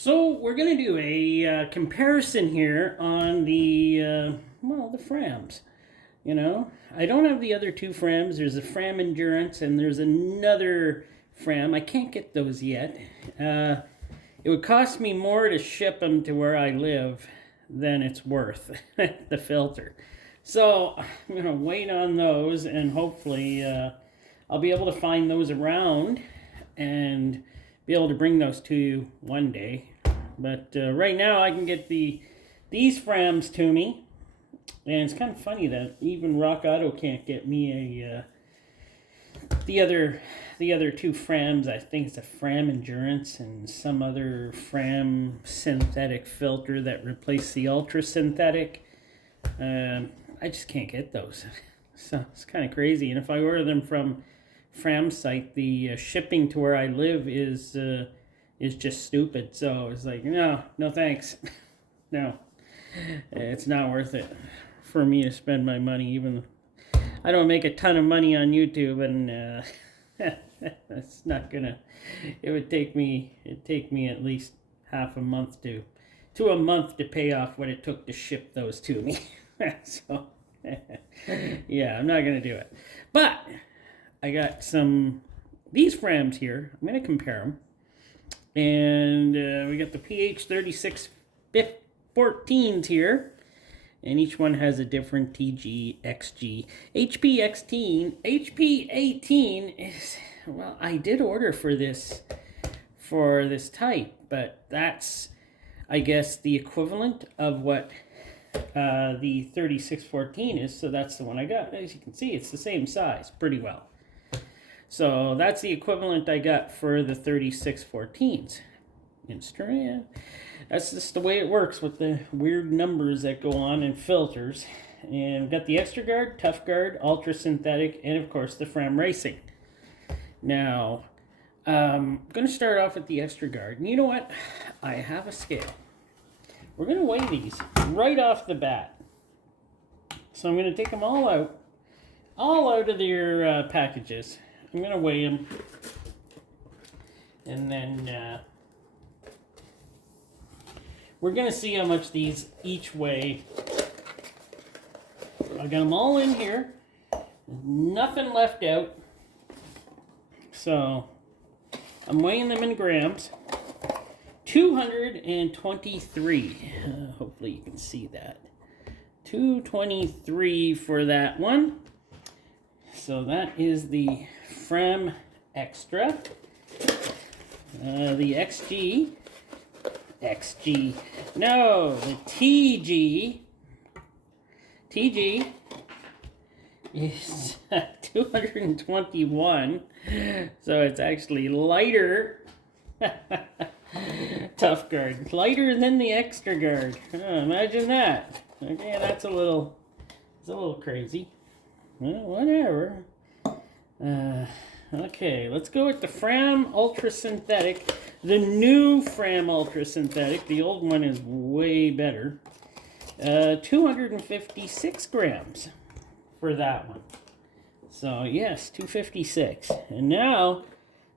So we're going to do a comparison here on the Frams. You know, I don't have the other two Frams. There's a Fram Endurance and there's another Fram. I can't get those yet. It would cost me more to ship them to where I live than it's worth, the filter. So I'm going to wait on those and hopefully I'll be able to find those around and be able to bring those to you one day. But right now I can get these Frams to me. And it's kind of funny that even Rock Auto can't get me the other two Frams. I think it's a Fram Endurance and some other Fram synthetic filter that replaced the Ultra Synthetic. I just can't get those. So it's kind of crazy. And if I order them from Fram's site, the shipping to where I live is just stupid. So it's like, no thanks. No, it's not worth it for me to spend my money. Even I don't make a ton of money on YouTube, and it's not gonna. It'd take me at least half a month to a month to pay off what it took to ship those to me. So yeah, I'm not gonna do it. But I got these Frams here. I'm gonna compare them, and we got the PH 36 14s here. And each one has a different TG, XG. HP 18 is, well, I did order for this type, but that's, I guess, the equivalent of what the 3614 is, so that's the one I got. As you can see, it's the same size, pretty well. So that's the equivalent I got for the 3614s. That's just the way it works with the weird numbers that go on in filters. And we've got the Extra Guard, Tough Guard, Ultra Synthetic, and of course the Fram Racing. Now, I'm going to start off with the Extra Guard. And you know what? I have a scale. We're going to weigh these right off the bat. So I'm going to take them all out of their packages. I'm going to weigh them. And then we're going to see how much these each weigh. I got them all in here. Nothing left out. So I'm weighing them in grams. 223. Hopefully you can see that. 223 for that one. So that is the Fram Extra. The no, the TG is 221, so it's actually lighter. Tough Guard, lighter than the Extra Guard. Imagine that. Okay, it's a little crazy. Well, whatever. Okay, let's go with the Fram Ultra Synthetic. The new Fram Ultra Synthetic. The old one is way better. 256 grams for that one. So yes, 256. And now,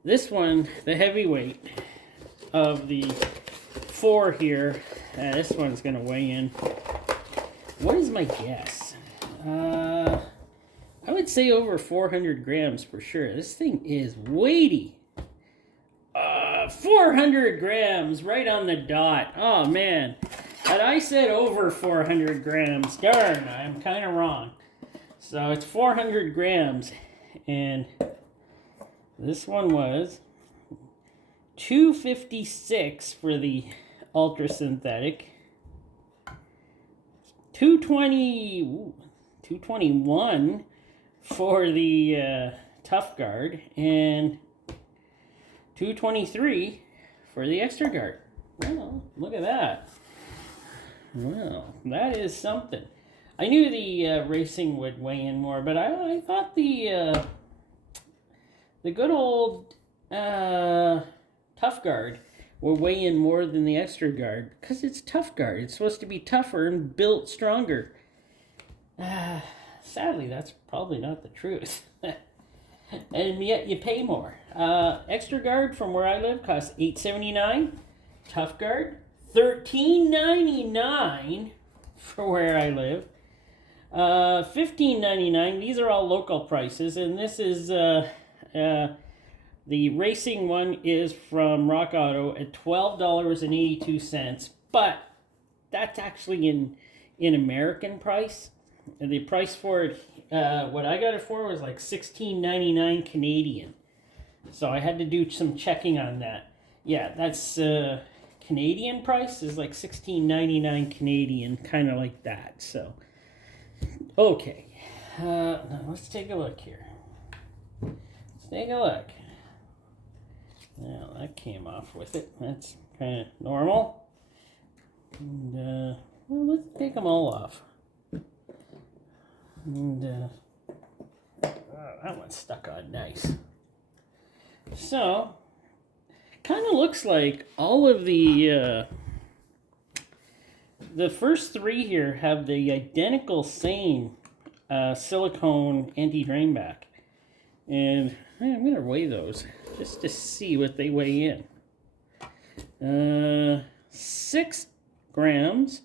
this one, the heavyweight of the four here. This one's going to weigh in. What is my guess? I would say over 400 grams for sure. This thing is weighty. 400 grams right on the dot. Oh man, had I said over 400 grams, darn, I'm kind of wrong. So it's 400 grams, and this one was 256 for the Ultra Synthetic, 221 for the Tough Guard, and 223 for the Extra Guard. Well, look at that. Well, that is something. I knew the racing would weigh in more, but I thought the good old Tough Guard will weigh in more than the Extra Guard because it's Tough Guard. It's supposed to be tougher and built stronger. Sadly, that's probably not the truth. And yet you pay more. Extra Guard from where I live costs $8.79. Tough Guard, $13.99 for where I live. $15.99. These are all local prices, and this is the racing one is from Rock Auto at $12.82, but that's actually in American price. And the price for it, what I got it for was like $16.99 Canadian. So I had to do some checking on that. Yeah, that's Canadian price is like $16.99 Canadian, kind of like that. So, okay, now let's take a look here. Let's take a look. Well, that came off with it. That's kind of normal. And well, let's take them all off. And that one's stuck on nice. So, kind of looks like all of the first three here have the identical same silicone anti-drain back. And I'm going to weigh those just to see what they weigh in. 6 grams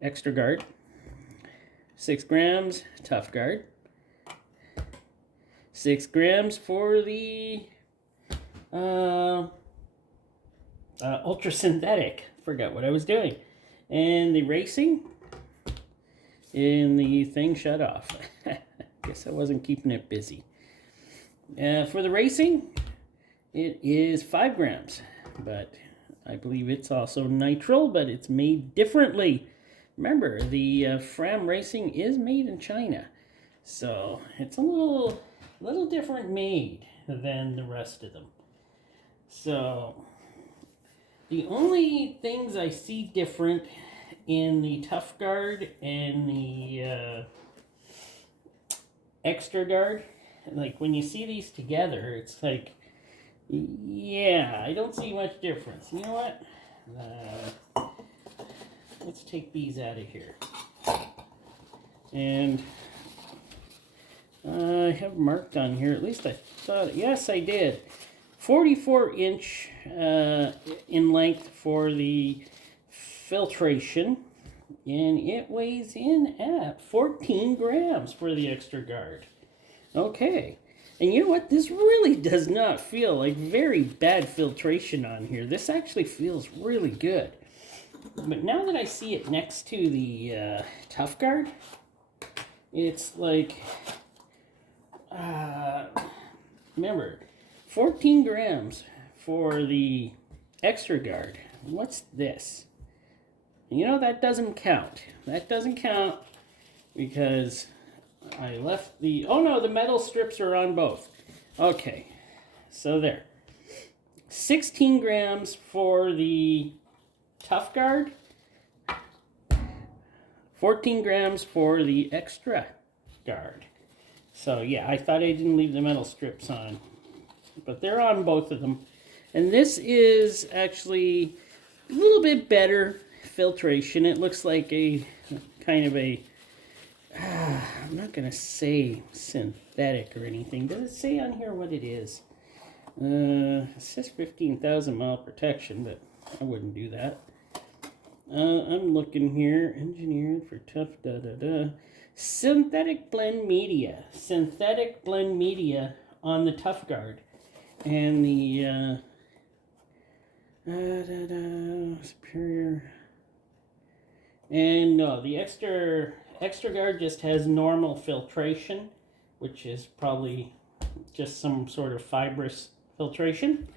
extra guard, 6 grams tough guard, 6 grams for the ultra synthetic. Forgot what I was doing. And the racing, and the thing shut off. Guess I wasn't keeping it busy. For the racing, it is 5 grams, but I believe it's also nitrile, but it's made differently. Remember, the Fram Racing is made in China, so it's a little different made than the rest of them. So the only things I see different in the Tough Guard and the Extra Guard, like when you see these together, it's like, yeah, I don't see much difference. You know what? Let's take these out of here. And I have marked on here, at least I thought, yes, I did. 44-inch in length for the Filtration, and it weighs in at 14 grams for the Extra Guard. Okay, and you know what? This really does not feel like very bad filtration on here. This actually feels really good. But now that I see it next to the Tough Guard, it's like, remember, 14 grams for the Extra Guard. What's this? You know, that doesn't count. That doesn't count because I left the... Oh no, the metal strips are on both. Okay, so there. 16 grams for the Tough Guard. 14 grams for the Extra Guard. So yeah, I thought I didn't leave the metal strips on, but they're on both of them. And this is actually a little bit better filtration. It looks like a kind of a, I'm not going to say synthetic or anything. Does it say on here what it is? It says 15,000 mile protection, but I wouldn't do that. I'm looking here, engineered for tough synthetic blend media. Synthetic blend media on the Tough Guard. And the superior. And no, the extra guard just has normal filtration, which is probably just some sort of fibrous filtration.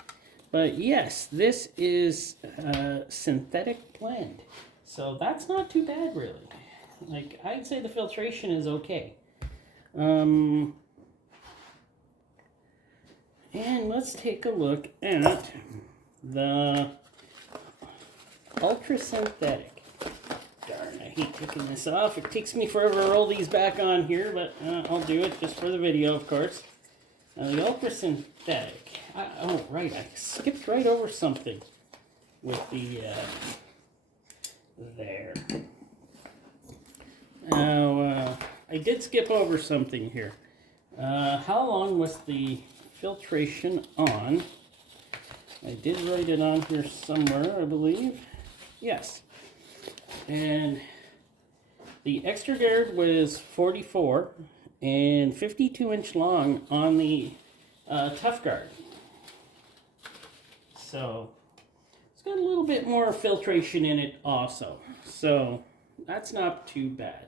But yes, this is a synthetic blend. So that's not too bad, really. Like, I'd say the filtration is okay. And let's take a look at the ultra synthetic. Darn, I hate taking this off. It takes me forever to roll these back on here, but I'll do it just for the video, of course. The ultra synthetic. Oh, right, I skipped right over something with the there. Now, I did skip over something here. How long was the filtration on? I did write it on here somewhere, I believe. Yes. And the extra guard was 44 and 52-inch long on the tough guard. So it's got a little bit more filtration in it also. So that's not too bad.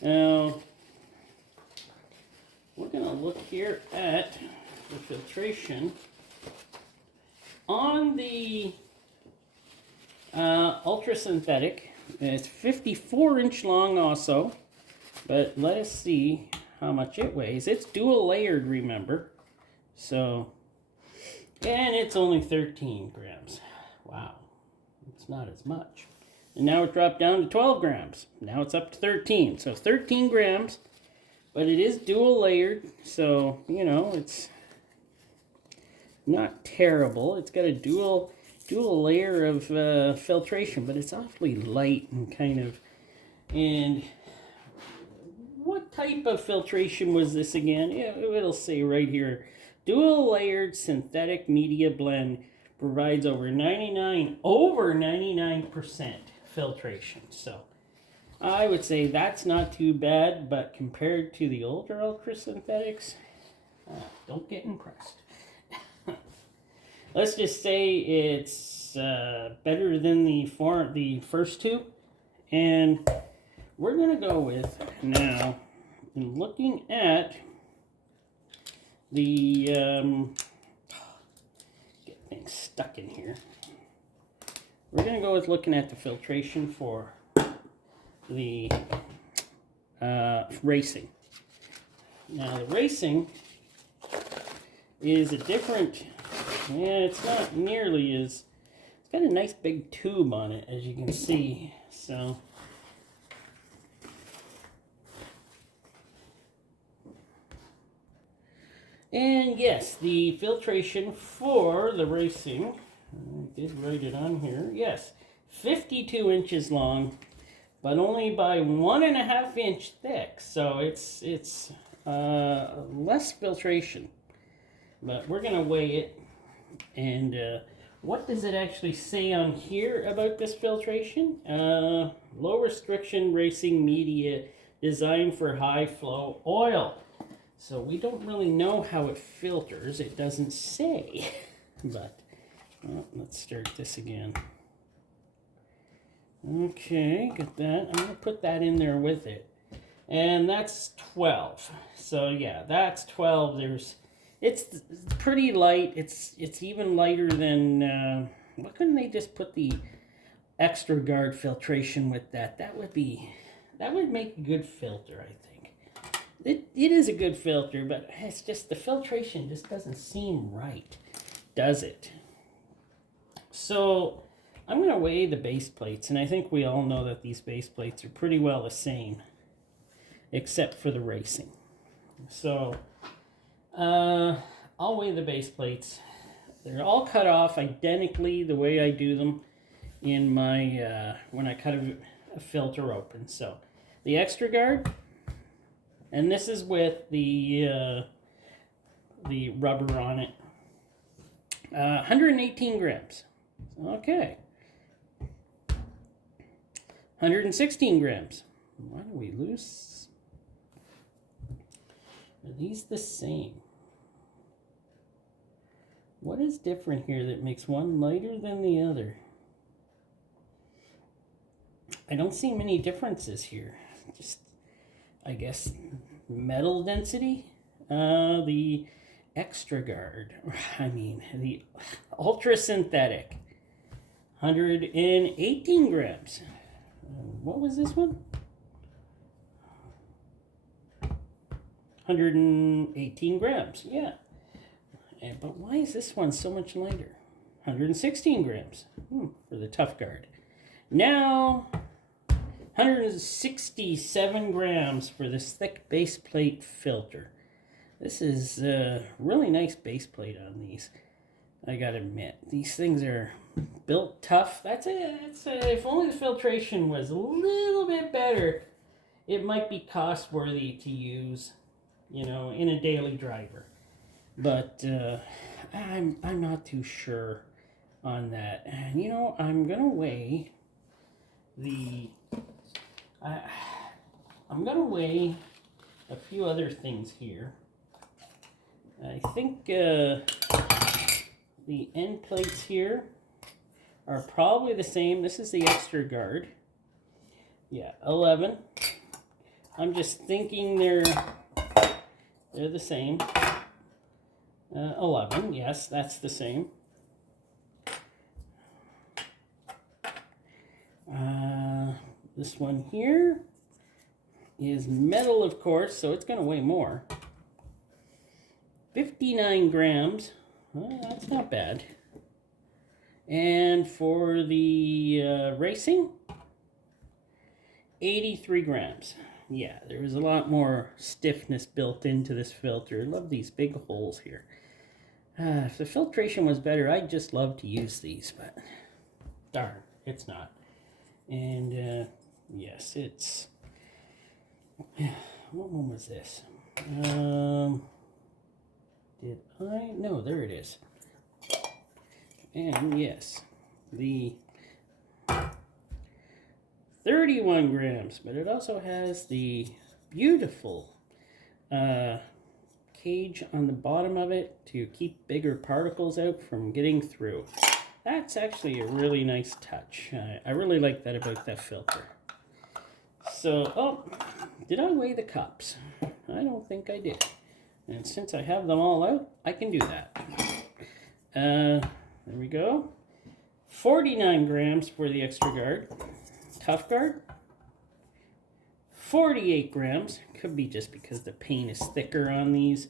Now, we're going to look here at the filtration on the ultra synthetic. It's 54-inch long also, but let us see how much it weighs. It's dual layered, remember. So, and it's only 13 grams. Wow, it's not as much. And now it dropped down to 12 grams. Now it's up to 13. So 13 grams, but it is dual layered. So, you know, it's not terrible. It's got a dual layer of filtration, but it's awfully light and kind of. And what type of filtration was this again? It'll say right here, dual layered synthetic media blend provides over 99% filtration. So I would say that's not too bad, but compared to the older ultra synthetics, don't get impressed. Let's just say it's better than the first two, and we're gonna go with now. In looking at the get things stuck in here. We're going to go with looking at the filtration for the racing. Now the racing is a different, it's not nearly as, it's got a nice big tube on it, as you can see. So and yes, the filtration for the racing, I did write it on here, yes, 52 inches long, but only by 1.5 inch thick, so it's less filtration. But we're going to weigh it, and what does it actually say on here about this filtration? Low restriction racing media designed for high flow oil. So we don't really know how it filters. It doesn't say. But let's start this again. Okay, got that. I'm going to put that in there with it. And that's 12. So yeah, that's 12. It's pretty light. It's even lighter than why couldn't they just put the extra guard filtration with that? That would make a good filter, I think. It is a good filter, but it's just the filtration just doesn't seem right, does it? So I'm going to weigh the base plates, and I think we all know that these base plates are pretty well the same, except for the racing. So I'll weigh the base plates. They're all cut off identically the way I do them in my when I cut a filter open. So the extra guard. And this is with the rubber on it. 118 grams. Okay. 116 grams. Why do we lose? Are these the same? What is different here that makes one lighter than the other? I don't see many differences here. Just, I guess, metal density. The extra guard, the ultra synthetic, 118 grams. What was this one? 118 grams, yeah. But why is this one so much lighter? 116 grams for the tough guard. Now 167 grams for this thick base plate filter. This is a really nice base plate on these. I gotta admit, these things are built tough. That's it. If only the filtration was a little bit better, it might be cost worthy to use, in a daily driver. But I'm not too sure on that. And you know, I'm gonna weigh the I'm gonna weigh a few other things here. I think the end plates here are probably the same. This is the extra guard. Yeah, 11. I'm just thinking they're the same. 11, yes, that's the same. This one here is metal, of course, so it's going to weigh more. 59 grams. Well, that's not bad. And for the racing, 83 grams. Yeah, there was a lot more stiffness built into this filter. I love these big holes here. If the filtration was better, I'd just love to use these, but darn, it's not. And yes, it's... What one was this? Did I? No, there it is. And yes, the 31 grams, but it also has the beautiful cage on the bottom of it to keep bigger particles out from getting through. That's actually a really nice touch. I really like that about that filter. So, oh, did I weigh the cups? I don't think I did. And since I have them all out, I can do that. There we go. 49 grams for the extra guard. Tough guard. 48 grams. Could be just because the paint is thicker on these.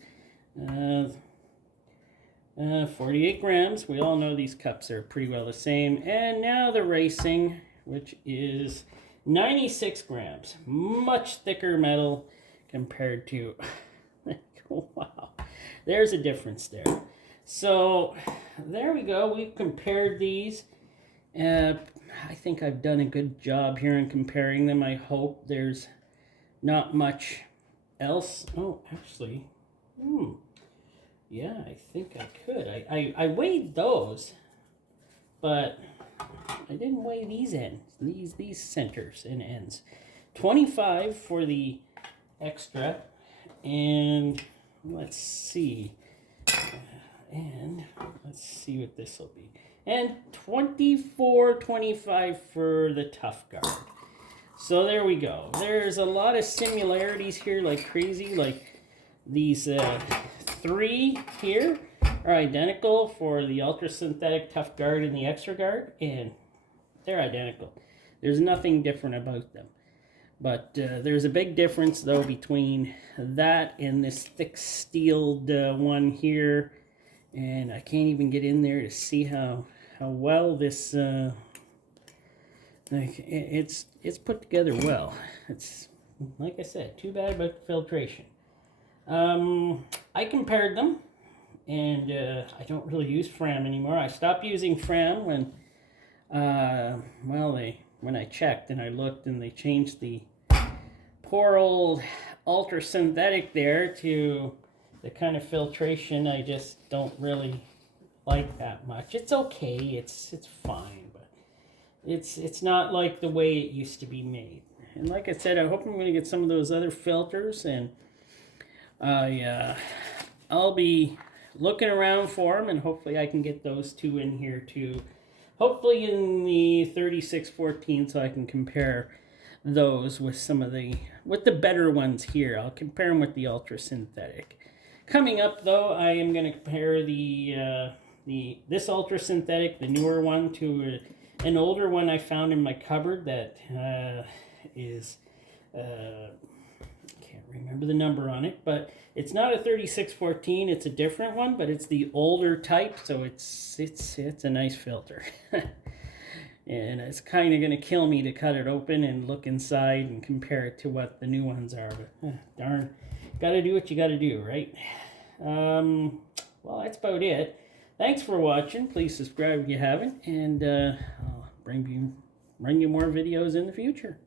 48 grams. We all know these cups are pretty well the same. And now the racing, which is 96 grams. Much thicker metal compared to... Wow. There's a difference there. So, there we go. We've compared these. I think I've done a good job here in comparing them. I hope there's not much else. Oh, actually, yeah, I think I could. I weighed those, but I didn't weigh these ends, these centers and ends. 25 for the extra, and let's see. And let's see what this will be. And 24.25 for the tough guard. So there we go. There's a lot of similarities here like crazy. Like these three here are identical for the ultra synthetic tough guard and the extra guard. And they're identical. There's nothing different about them. But there's a big difference though between that and this thick steeled one here. And I can't even get in there to see how well this it's put together well. It's like I said, too bad about the filtration. I compared them, and I don't really use Fram anymore. I stopped using Fram when when I checked and I looked and they changed the poor old ultra synthetic there to the kind of filtration I just don't really like that much. It's okay, it's fine, but it's not like the way it used to be made. And like I said, I hope I'm going to get some of those other filters, and I'll be looking around for them, and hopefully I can get those two in here too. Hopefully in the 3614, so I can compare those with some of the better ones here. I'll compare them with the ultra synthetic. Coming up though, I am going to compare this ultra synthetic, the newer one, to an older one I found in my cupboard that is can't remember the number on it, but it's not a 3614. It's a different one, but it's the older type, so it's a nice filter. And it's kind of going to kill me to cut it open and look inside and compare it to what the new ones are. But darn, got to do what you got to do, right? Well, that's about it. Thanks for watching. Please subscribe if you haven't, and I'll bring you more videos in the future.